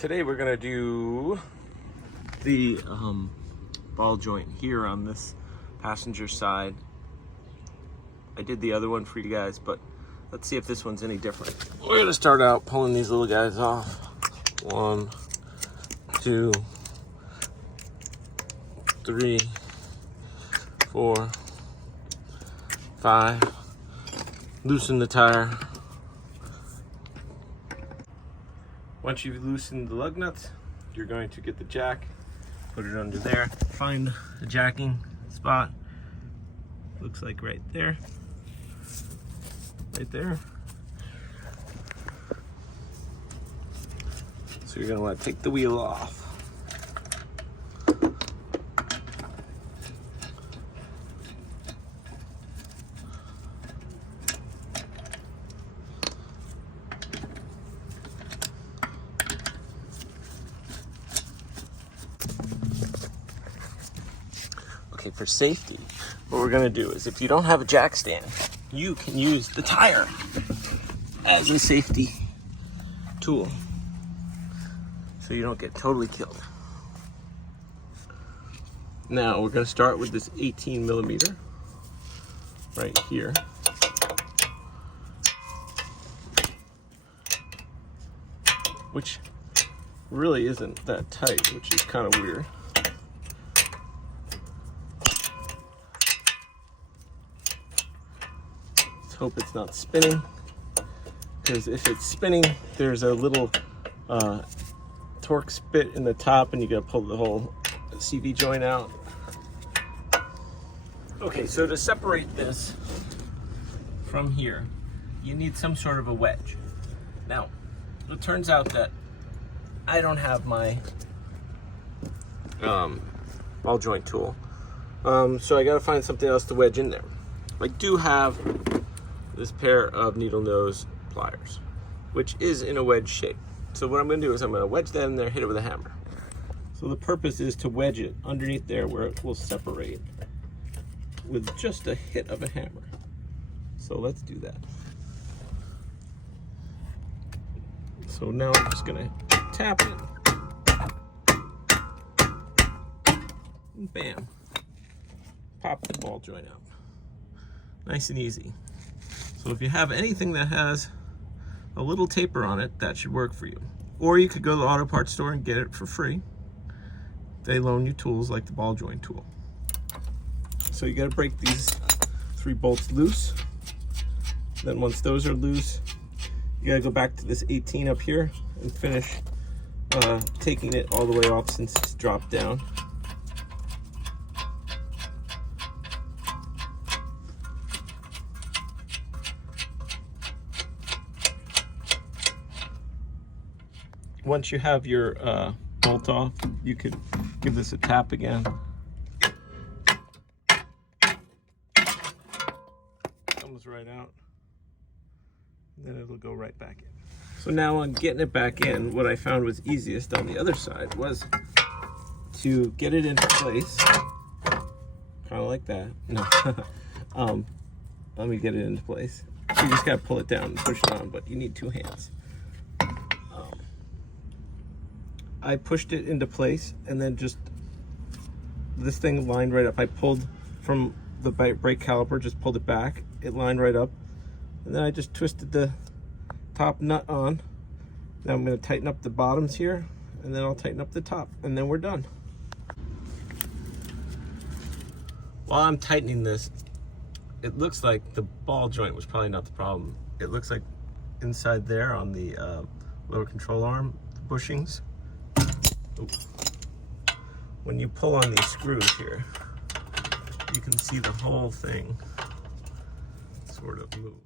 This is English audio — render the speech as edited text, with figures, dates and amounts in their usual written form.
Today we're gonna do the ball joint here on this passenger side. I did the other one for you guys, but let's see if this one's any different. We're gonna start out pulling these little guys off. 1, 2, 3, 4, 5. Loosen the tire. Once you've loosened the lug nuts, you're going to get the jack, put it under there, find the jacking spot. Looks like right there. Right there. So you're gonna want to take the wheel off. Okay, for safety, what we're gonna do is if you don't have a jack stand, you can use the tire as a safety tool so you don't get totally killed. Now we're gonna start with this 18 millimeter right here. Which really isn't that tight, which is kind of weird. Hope it's not spinning, because if it's spinning, there's a little torque spit in the top and you gotta pull the whole CV joint out. Okay, so to separate this from here, you need some sort of a wedge. Now, it turns out that I don't have my ball joint tool, so I gotta find something else to wedge in there. I do have this pair of needle nose pliers, which is in a wedge shape. So what I'm going to do is I'm going to wedge that in there, hit it with a hammer. So the purpose is to wedge it underneath there where it will separate with just a hit of a hammer. So let's do that. So now I'm just going to tap it. And bam. Pop the ball joint out. Nice and easy. So if you have anything that has a little taper on it, that should work for you. Or you could go to the auto parts store and get it for free. They loan you tools like the ball joint tool. So you gotta break these 3 bolts loose. Then once those are loose, you gotta go back to this 18 up here and finish taking it all the way off since it's dropped down. Once you have your bolt off, you could give this a tap again. Comes right out. And then it'll go right back in. So now on getting it back in, what I found was easiest on the other side was to get it into place. Kind of like that. No. Let me get it into place. You just gotta pull it down and push it on, but you need 2 hands. I pushed it into place and then just this thing lined right up. I pulled from the brake caliper, just pulled it back. It lined right up. And then I just twisted the top nut on. Now I'm going to tighten up the bottoms here and then I'll tighten up the top and then we're done. While I'm tightening this, it looks like the ball joint was probably not the problem. It looks like inside there on the lower control arm, the bushings, when you pull on these screws here, you can see the whole thing sort of move.